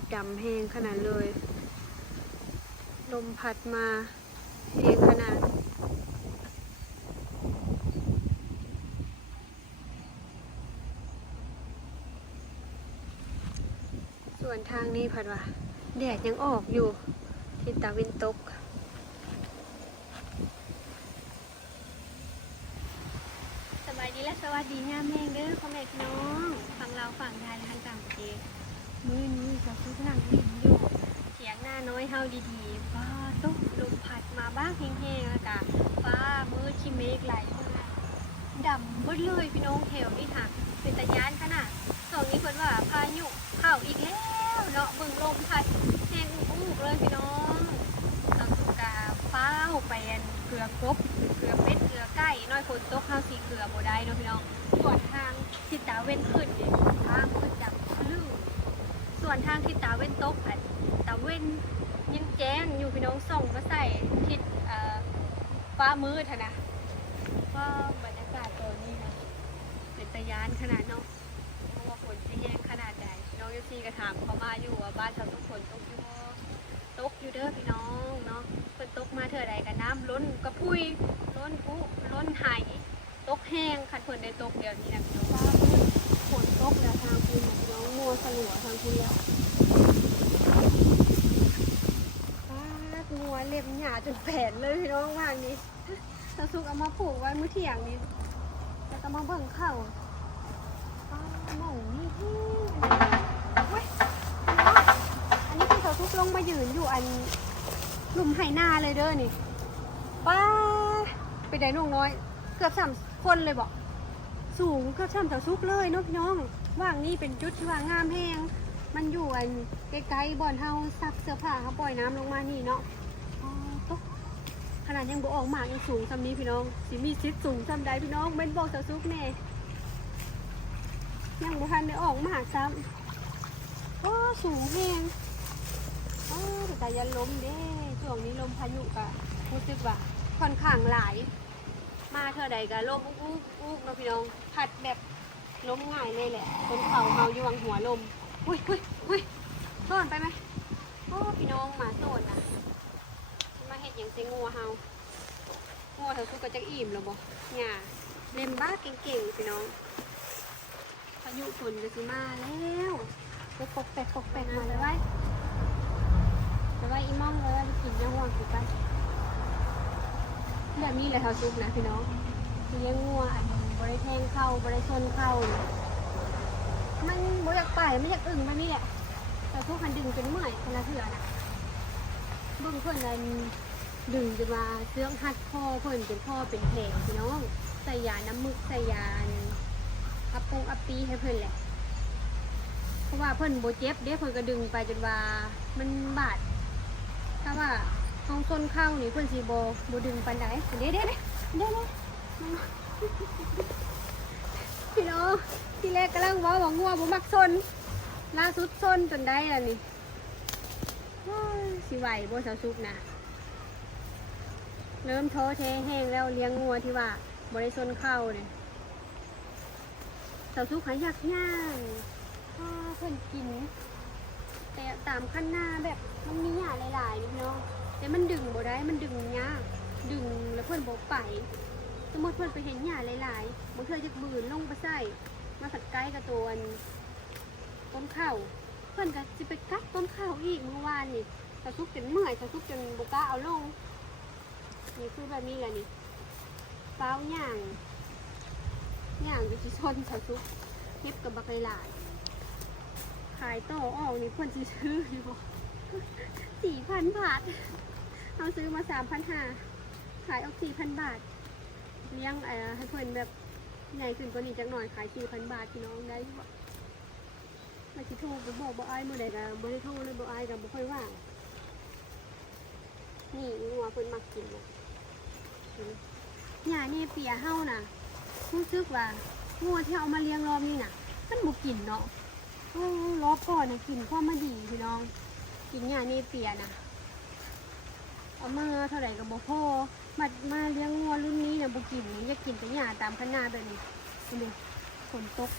ดดำแห้งขนาดเลย ลมพัดมาแห้งขนาดส่วนทางนี้พัดว่าแดดยังออกอยู่ทิศตะวันตกสบายดีและสวัสดีงามแม่งเด้อพ่อแม่พี่น้องฝั่งเราฝั่งไทยและทางต่างประเทศมื้อนี้จะซื้อหนังดินอยู่เสียงหน้าน้อยเฮาดีๆฟ้าตกลมพัดมาบ้างแห้งๆแล้วก็ฟ้ามืดชิเมฆไหลมาดำหมดเลยพี่น้องแถวนี้ค่ะเป็นตะยานขนาดช่วงนี้เพิ่นว่าพายุเข้าอีกแล้วเนาะเบิ่งลมพัดแห้งอู้เลยพี่น้องตอนกาฟ้าวไปเกลือกบเกลือเป็ดเกลือไก่น้อยฝนตกเฮาสิเกลือบ่ได้เนาะพี่น้องส่วนทางทิศตะเว้นขึ้นนี่ทางมืดดำลื่นส่วนทางทิศตะเว้นตกตะเว้นยังแจ้งอยู่พี่น้องส่องมาใส่ทิศฟ้ามืดนะก็บรรยากาศตัวนี้นะเป็นตะยานขนาดเนาะเพราะว่าฝนจะแห้งขนาดใดน้องยูซีก็ถามเขามาอยู่ว่าบ้านเขาทุกคนตกอยู่ตกอยู่เด้อพี่น้องเนาะฝนตกมาเท่าใดกันน้ำล้นกระพุ้ยล้นพุล้นไหตกแห้งคันฝนได้ตกเดี๋ยวนี้นะพี่น้องว่าฝนตกแล้วทางคุณพี่น้องมัวสลัวทางคุณแล้วงัวเล็บหยาจนแผ่นเลยพี่น้องว่างนี้ตะสุกเอามาผูกไว้มื้อเที่ยงนี้แล้วก็มาเบิ่งเข้าหม่องนี่เว้ยอันนี้คือตะสุกลงมายืนอยู่อันหลุมไหนาเลยเด้อนี่ป้าไปได้น้องน้อยเกือบ3 คนเลยบอกสูงเกือบ3ตะสุกเลยเนาะพี่น้องว่างนี้เป็นจุดที่ว่างามแห้งมันอยู่อันใกล้ๆบ่อนเฮาซักเสื้อผ้าเขาปล่อยน้ำลงมานี่เนาะขนาดยังบ่ออกมากยังสูงซ้ำนี้พี่น้องสิมีชิดสูงซ้ำใดพี่น้องเป็นบอกสาวซุกแน่ยังบ่ทันได้ออกมากซ้ำก็สูงแห้งแต่ยันลมเด้ช่วงนี้ลมพายุกะรู้สึกว่าค่อนข้างหลายมาเท่าใดกะลมอุ๊กเนาะพี่น้องพัดแบบล้มง่ายเลยแหละคนเข่าเฮาอยู่วังหัวลมอุ้ยโซนไปไหมโอ้พี่น้องมาโซนนะมาเห็ดอย่างเซงัวเฮางัวเธอสุกก็จะอิ่มหรอบ่เนี่ยเล็มบ้าเก่งๆพี่น้องพายุฝนจะสิมาแล้วไปปกแปกมาเลยไว้อีม่องเลยว่ากินยังห่วงสิไปแบบนี้เลยเธอสุกนะพี่น้องเลี้ยงงัวอันบริแทงเข้าบริชนเข้ามันบ่อยากไปไม่อยากอึ่งมันนี่แหละแต่พวกคันดึงเป็นเมื่อยคนละเถื่อนะเบื้องเพื่อนเลยดึงจะมาเสื้อหัดพ่อเพื่อนเป็นพ่อเป็นแผลพี่น้องใส่ยาน้ำมึกใส่ยาอัปปีให้เพื่อนแหละเพราะว่าเพื่อนโบเจ็บเด้เพื่อนก็ดึงไปจนว่ามันบาดถ้าว่าห้องต้นเข้านี่เพื่อนสีโบดึงปันไดเด้พี่น้องที่แรกกำลังว่างัวบ่มักซนล่าสุดซนจนได้แล้วนี่สิไหวบ่สาวซุกนะเริ่มท้อแท้แห้งแล้วเลี้ยงงัวที่ว่าบ่ได้ซนเข้าเนี่ยสาวซุกหายากย่างเพิ่นกินแต่ตามขั้นหน้าแบบมันมีหญ้าหลายๆนี่พี่น้องแต่มันดึงบ่ได้มันดึงยากดึงแล้วเพิ่นบ่ไปสมมติเพื่อนไปเห็นหญ้าหลายๆบางเทื่อจะบืนลงไปใส่มาขัดใกล้กับตัวต้นข้าวเพื่อนก็จะไปกัดต้นข้าวอีกเมื่อวานนี่สะทุกจนเมื่อยสะทุกจนบุกล้าเอาลงนี่คือแบบนี้แหละนี่เป้าย่างอยู่ที่ชนสะทุกเก็บกับบักหลายขายต่อออกนี่เพื่อนซื้ออยู่4,000 บาทเอาซื้อมา3,500ขายออก4,000 บาทเลี้ยงให้เพื่อนแบบใหญ่ขึ้นกว่านี้จักหน่อยขาย4,000 บาทพี่น้องได้บ่มาสิโทรไปบอกบ่อ้ายมื้อใดก็บ่ได้โทรเลยบ่อ้ายก็บ่ค่อยว่างนี่งัวเพิ่นมักกินหญ้านี่เปียเฮาน่ะรู้สึกว่างัวที่เอามาเลี้ยงรอบนี้น่ะมันบ่กินเนาะรอบก่อนน่ะกินพอมาดีพี่น้องกินหญ้านี่เปียน่ะเอามาเท่าไหร่ก็บ่พอมาเลี้ยงงัวรุ่นนี้เนี่ยบ่กินอยากกินแต่หญ้าตามคันนาแบบนี้ดูฝนตก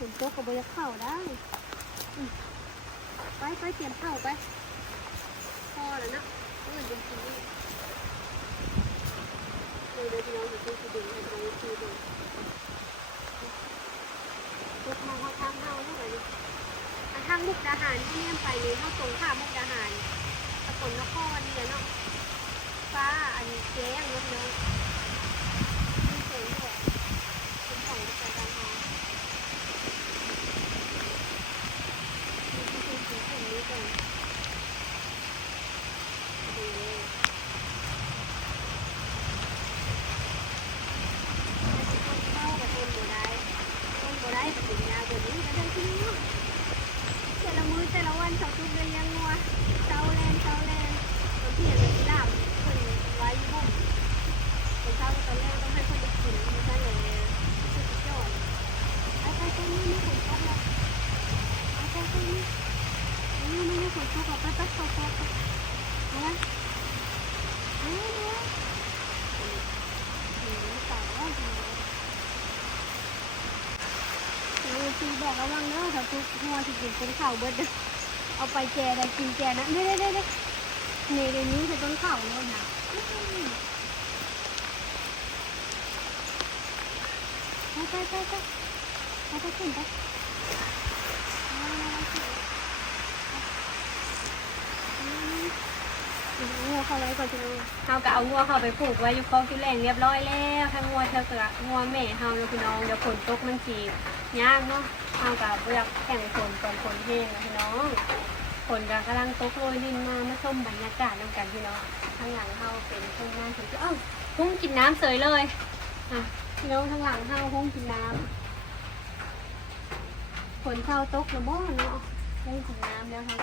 ฝนตกก็บ่จะเข้าได้ไปเตรียมเข้าไปพอแล้วนะเงินเป็นทีนี่เดี๋ยวพี่น้องจะซื้อที่ดินให้เราซื้อดิทุกทางเขาทางเฮาเท่าไหร่ทางมุกดาหารที่เนี่ยไปเลยเข้าตรงข้ามมุกดาหารสกลนครนี่แหละเนาะฟ้าอันแจ้งเนาะพี่น้องมีเสียงด้วยเป็นของใจกลางหอมีที่เป็นสีเขียวนี้ก่อนเข้ากับต้นโบได้กับถึงยาวกว่านี้ก็ได้ที่นี่แต่ละมื้อแต่ละวันเขาทุกเลยยังงัวเช้าแรงบางทีอย่างนี้ลาบคนไว้บุ้มตอนเช้าตอนแรกต้องให้คนไปกินไม่ใช่เลยสุดยอดไปตรงนี้ไม่ฝนตกแล้วไปตรงนี้นี่ฝนตกไปเอาละซีบอกระวังเนาะถ้าทุกหัวที่กินเป็นข้าวเบิดเอาไปแจได้กินแจนะได้นี่เดี๋ยวนี้จะต้นข้าวแล้วนะไปขึ้นไปงัวเข้าไว้ก่อนจ้ะเขาก็เอางัวเข้าไปปลูกไว้อยู่คลองที่แหล่งเรียบร้อยแล้วทั้งงัวเธอกระงัวแม่เฮาเนาะพี่น้องเดี๋ยวฝนตกมันจียากเนาะเฮากับอยากแข่งฝนตอนฝนแห้งนะพี่น้องฝนกำลังตกโรยดินมาชมบรรยากาศนำกันพี่น้องข้างหลังเฮาเป็นทุ่งนาถึงจะพุ่งกินน้ำเสยเลยพี่น้องข้างหลังเฮาพุ่งกินน้ำฝนเข้าตกแล้วบ่เนาะพุ่งกินน้ำแล้วเฮา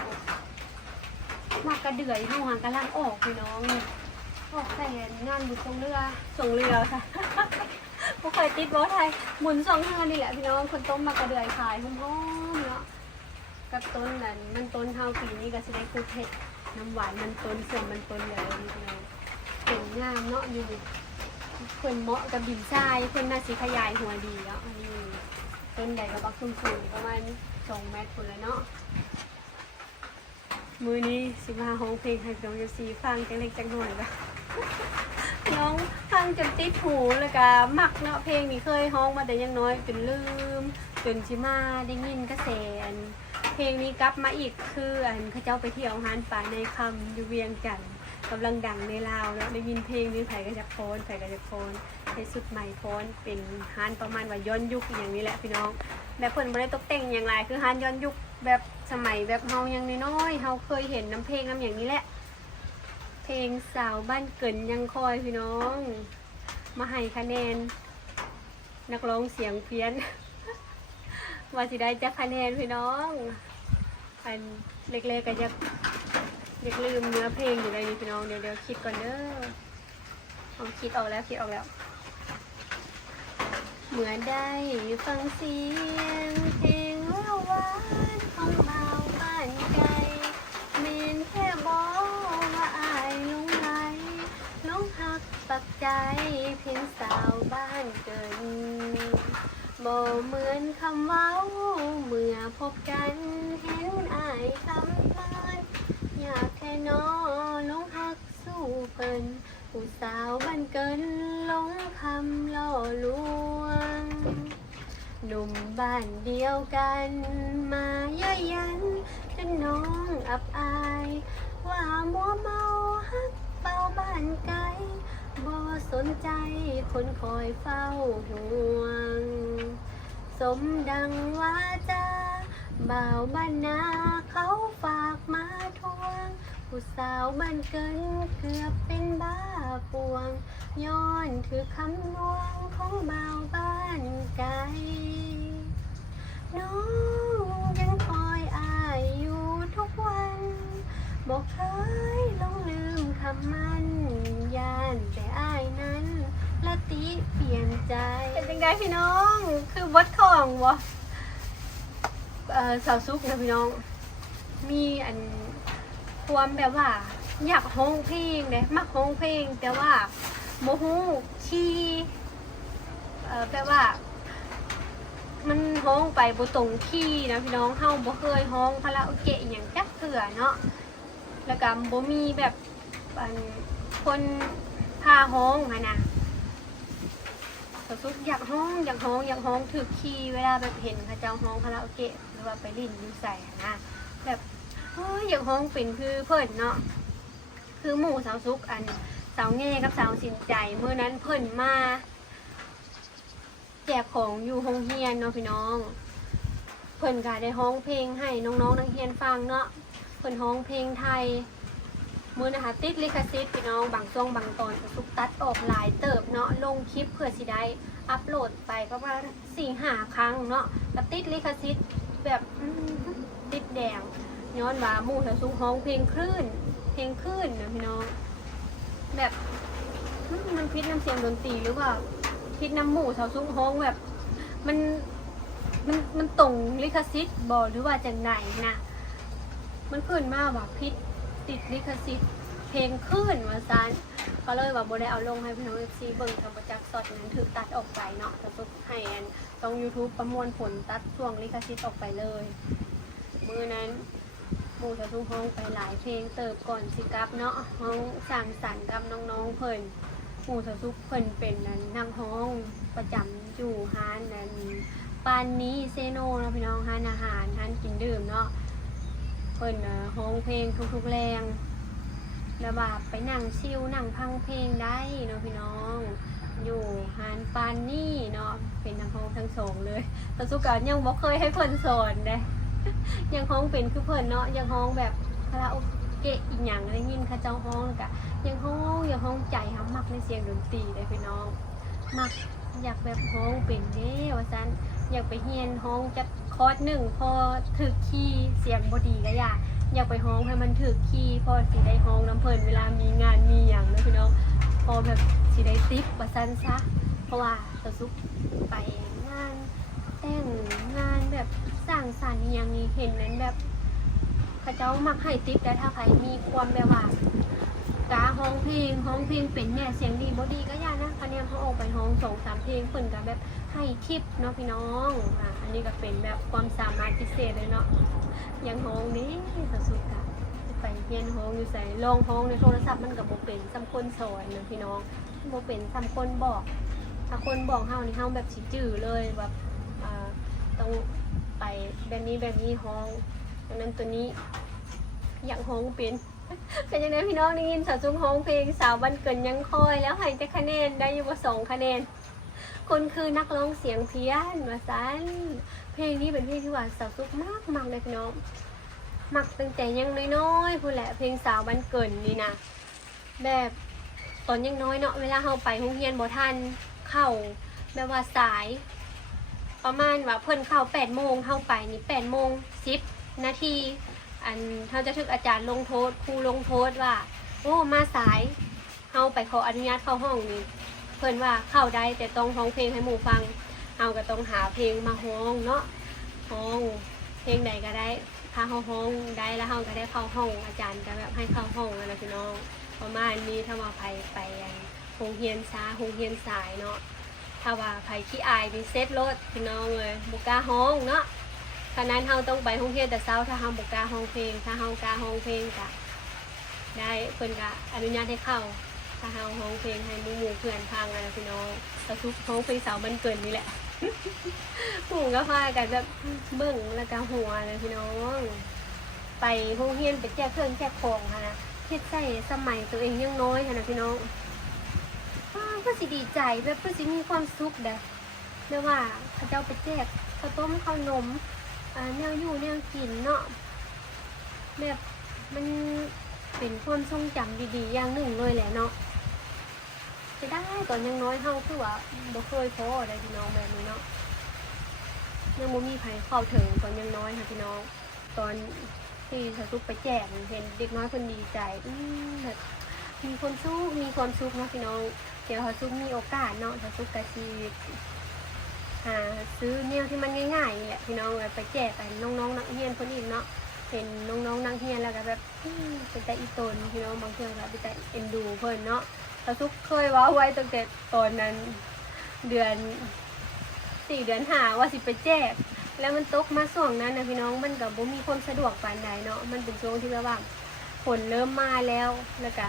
มากระเดื่อยเฮาหางกำลังออกพี่น้องออกใส่งานบุญส่งเรือค่ะผู้เคยติดรถไทยหมุน2 เทื่อนี่แหละพี่น้องคนต้มมากระเดื่อยขายหอมๆเนาะกับต้นนั้นมันต้นเฮาปีนี้ก็สิได้คูเผ็ดน้ำหวานมันต้นเสื่อมมันต้นใหญ่นี่พี่น้องเป็นงามเนาะอยู่คนเหมาะกับดินทรายคนน่าสิขยายหัวดีแล้วอันนี้ต้นใหญ่กับบักสูงประมาณ2 เมตรคนเลยเนาะมือนี้สิมาห้องเพลงให้น้องยูซีฟังจังเล็กจังหน่อยละน้องฟังจนติดหูเลยกะมักเนาะเพลงนี้เคยห้องมาแต่ยังน้อยจนลืมจนชิมาได้ยินกระแสเพลงนี้กลับมาอีกคือเขาเจ้าไปเที่ยวฮานป่าในคำอยู่เวียงจันทน์กำลังดังในลาวแล้วได้ยินเพลงนี้ไผ่กระจับโพนให้สุดใหม่โพนเป็นฮานประมาณว่าย้อนยุคอย่างนี้แหละพี่น้องแบบเพิ่นบ่ได้ตกแต่งอย่างไรคือฮานย้อนยุคแบบสมัยแบบเฮายังน้อยๆเฮาเคยเห็นน้ำเพลงน้ำอย่างนี้แหละเพลงสาวบ้านเกินยังคอยพี่น้องมาให้คะแนนนักร้องเสียงเพี้ยนว่าสิได้จะคะแนนพี่น้องอันเล็กๆก็จะลืมเนื้อเพลงอยู่เลยนี่พี่น้องเดี๋ยวคิดก่อนเด้อคิดออกแล้วเมื่อได้ฟังเสียงเพลงหวานของเบาบ้านไกลเมนแค่บอกว่าอายหลงไหลหลงหักปักใจเพียงสาวบ้านเกินบ่เหมือนคำเว้าเมื่อพบกันเห็นอายคำพลานอยากแค่น้อหลงหักสู้เพิ่นผู้สาวบ้านเกินหลงคำล่อลวงหนุ่มบ้านเดียวกันมาเย้ยยันจนน้องอับอายว่ามัวเมาฮักเฝ้าบ้านไกลบ่สนใจคนคอยเฝ้าห่วงสมดังว่าจาบ่าวบ้านนาเขาฝากมาทวงผู้สาวบ้านเกินเกือบเป็นบ้าป่วงย้อนถือคำลวงของบ่าวบ้านไกลน้องยังคอยอายอยู่ทุกวันบอกเคยลงลืมคำมันยานแต่อายนั้นละติเปลี่ยนใจเป็นยังไงพี่น้องคือบดของวะสาวซุกนะพี่น้องมีความแบบว่าอยากฮ้องเพลงเลยมักฮ้องเพลงแต่ว่าโมโหชีแบบว่า มันฮ้องไปบ่ตรงที่นะพี่น้องเฮาบ่เคยฮ้องคาราโอเกะอหย่างจักเทื่อเนาะแล้วก็บ่มีแบบคนพาฮ้องหั่นน่ะสาวซุกอยากฮ้องถือคีย์เวลาแบบเห็นเขาเจ้าฮ้องคาราโอเกะหรือว่าไปลิ้นอยู่ใส่นะแบบอยากฮ้องเป็นคือเพิ่นเนาะคือหมู่สาวซุกสาวแง่กับสาวสินใจเมื่อนั้นเพิ่นมาแจกของอยู่โรงเรียนเนาะพี่น้องเพิ่นก็ได้ฮ้องเพลงให้น้องๆนักเรียนฟังเนาะเพิ่นฮ้องเพลงไทยมื้อนะคะติดลิขสิทธิ์พี่น้องบางช่วงบางตอนสุกตัดออกหลายเติบเนาะลงคลิปเพื่อสิได้อัปโหลดไปประมาณ 4-5 ครั้งเนาะแล้วติดลิขสิทธิ์แบบติดแดงย้อนว่าหมู่สาวซุกฮ้องเพลงคลื่นนะพี่น้องแบบมันพิษน้ำเสียงดนตรีหรือว่าพิษน้ำหมู่สาวซุกฮ้องแบบมันตรงลิขสิทธิ์บ่หรือว่าจังไหนนะมันขึ้นมาว่าพิษติดลิขสิทธิ์เพลงคลื่นว่าซั่นก็เลยว่าบ่ได้เอาลงให้พี่น้อง FC เบิ่งทำประจักษ์สดนั้นถูกตัดออกไปเนาะสาวซุกให้ต้อง YouTube ประมวลผลตัดช่วงลิขสิทธิ์ออกไปเลยมื้อนั้นหมู่สาวซุกฮ้องไปหลายเพลงเติบก่อนสิกลับเนาะฮ้องสร้างสรรค์กับน้องๆเพิ่นหมู่สาวซุกเพิ่นเป็นนักฮ้องประจำอยู่ร้านนั้นปานนี้เซโนเนาะพี่น้องร้านอาหารร้านกินดื่มเนาะเพิ่นฮ้องเพลงทุกๆแรงแล้วว่าไปนั่งชิลนั่งฟังเพลงได้เนาะพี่น้องอยู่ร้านปานนี้เนาะเป็นนักฮ้องทั้งสองเลยแต่สุกายังบ่เคยให้เพิ่นสอนเด้ยังฮ้องเป็นคือเพิ่นเนาะยังฮ้องแบบคาราโอเกะอีหยังได้ยินเขาเจ้าฮ้องกะยังฮ้องใจหำมักในเสียงดนตรีเลยพี่น้องมักอยากแบบฮ้องเป็นเด้ว่าซั่นอยากไปเรียนฮ้องจักคอร์สหนึ่งพอถึกคีย์เสียงบ่ดีก็อยากไปฮ้องให้มันถึกคีย์พอสิได้ฮ้องน้ำเพิ่นเวลามีงานมีหยังนะพี่น้องพอแบบสิได้ติ๊บว่าซั่นซะเพราะว่าสาวซุกไปงานแต่งงานแบบสร้างสรรค์อย่างนี้เห็นนั้นแบบเขาเจ้ามักให้ติ๊บได้ถ้าใครมีความแบบว่ากาฮ้องเพลงเป็นเนี่ยเสียงดีบ่ดีก็อย่านะคะแนนเขาออกไปฮ้อง 2-3 เพลงเพิ่นก็แบบให้ทิปเนาะพี่น้องอันนี้ก็เป็นแบบความสามารถพิเศษเลยเนาะยังฮ้องนี้สุดๆค่ะไปเรียนฮ้องอยู่ใส่ลองฮ้องในโทรศัพท์มันก็บ่เป็นซ้ำคนสอนนะพี่น้องบ่เป็นซ้ำคนบอกถ้าคนบอกเฮานี่เฮาแบบสิจื้อเลยแบบต้องไปแบบนี้ฮ้องดังนั้นตัวนี้อยากฮ้องเป็นยังไงพี่น้องได้ยินสาวซุกฮ้องเพลงสาวบันเกินยังคอยแล้วให้จะคะแนนได้อยู่ว่า2 คะแนนคนคือนักร้องเสียงเพี้ยนว่าซั่นเพลงนี้เป็นเพลงที่ว่าสาวซุกมากเลยพี่น้องมักตั้งแต่ยังน้อยๆพูดแหละเพลงสาวบันเกินนี่นะแบบตอนยังน้อยเนาะเวลาเฮาไปโรงเรียนบ่ทันเข้าแบบว่าสายประมาณว่าเพิ่นเข้า 8 โมงเฮาไปนี่ 8 โมง 10 นาทีเขาจะถึกอาจารย์ลงโทษครูลงโทษว่าโอ้มาสายเฮาไปขออนุญาตเข้าห้องนี่เพิ่นว่าเข้าได้แต่ต้องร้องเพลงให้หมู่ฟังเฮาก็ต้องหาเพลงมาร้องเนาะร้องเพลงใดก็ได้ถ้าเฮาร้องได้แล้วเฮาก็ได้เข้าห้องอาจารย์ก็แบบให้เข้าห้องนะพี่น้องประมาณนี้ถ้าว่าไปโรงเรียนช้าโรงเรียนสายเนาะถ้าว่าใครขี้อายนี่เซ็ตรถพี่น้องเลยบ่กล้าร้องเนาะฉะนั้นเราต้องไปห้องเรียนแต่เช้าถ้าเราบอกกล้าห้องเพลงถ้าเรากล้าห้องเพลงก็ได้เพิ่นก็อนุญาตให้เข้าถ้าเราห้องเพลงให้หมู่เพื่อนฟังนะพี่น้องตะทุกห้องเพลงสาวบันเกินนี่แหละหมู่ก็พากันแบบเบิ่งแล้วก็หัวนะพี่น้องไปห้องเรียนไปแจกเครื่องแจกของค่ะนะคิดใส่สมัยตัวเองยังน้อยค่ะนะพี่น้องก็สิดีใจแบบก็สิมีความสุขเด้อเรียกว่าเขาเจ้าไปแจกข้าวต้มข้าวนมแนวอยู่แนวกินเนาะแบบมันเป็นความทรงจำดีๆอย่างหนึ่งเลยแหละเนาะจะได้ตอนยังน้อยเฮาคือว่าบ่เคยพอได้พี่น้องแบบนี้เนาะยังบ่มีใครเข้าถึงตอนยังน้อยค่ะพี่น้องตอนที่สาวซุกไปแจกเห็นเด็กน้อยคนดีใจแบบมีความสุขเนาะพี่น้องเดี๋ยวสาวซุกมีโอกาสเนาะสาวซุกกะสิซื้อเนี่ยที่มันง่ายๆแหละพี่น้องไปแจกไปน้องๆนักเรียนคนอื่นเนาะเห็นน้องๆนักเรียนแล้วก็แบบเป็นแต่อีตนพี่น้องบางทีก็เป็นแต่เอ็นดูเพิ่นเนาะเราทุกเคยว่าไว้ตั้งแต่ตอนนั้นเดือน 4 เดือนหาว่าสิไปแจกแล้วมันตกมาช่วงนั้นนะพี่น้องมันก็บ่มีความสะดวกปานใดเนาะมันเป็นช่วงที่แบบว่าฝนเริ่มมาแล้วก็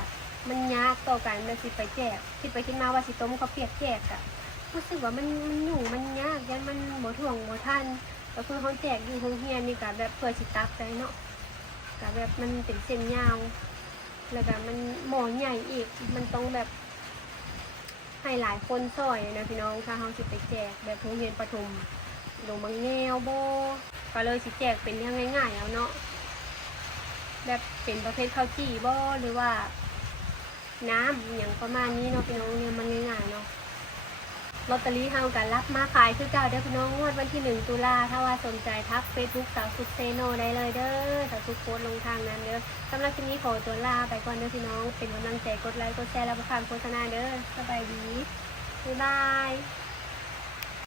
มันยากต่อการแบบสิไปแจกคิดไปคิดมาว่าสิต้มข้าวเปียกแจกอะรู้สึกว่ามันยุ่งมันยากยันมันบ่ถ่วงบ่ทันก็คือเขาแจกอยู่โรงเรียนนี่ก็แบบเพื่อสิตักได้เนาะก็แบบมันเป็นเส้นยาวแล้วก็มันหม้อใหญ่อีกมันต้องแบบให้หลายคนซอยนะพี่น้องถ้าเขาสิไปแจกแบบโรงเรียนประถมลงบางแนวโบก็เลยสิแจกเป็นเรื่องง่ายๆเอาเนาะแบบเป็นประเภทข้าวจี่บ่หรือว่าน้ำอย่างประมาณนี้เนาะพี่น้องเนี่ยมันง่ายๆเนาะลอตเตอรี่เฮากันรับมาขายคือเก่าเด้อพี่น้องงวดวันที่1 ตุลาถ้าว่าสนใจทัก Facebook สาวสุดเซโนได้เลยเด้อสาวสุดโพสต์ลงทางนั้นเด้อสำหรับคลิปนี้ขอตัวลาไปก่อนเด้อพี่น้องเป็นกำลังใจกดไลค์กดแชร์แล้วก็ฝากโฆษณาเด้อสบายดีบ๊ายบาย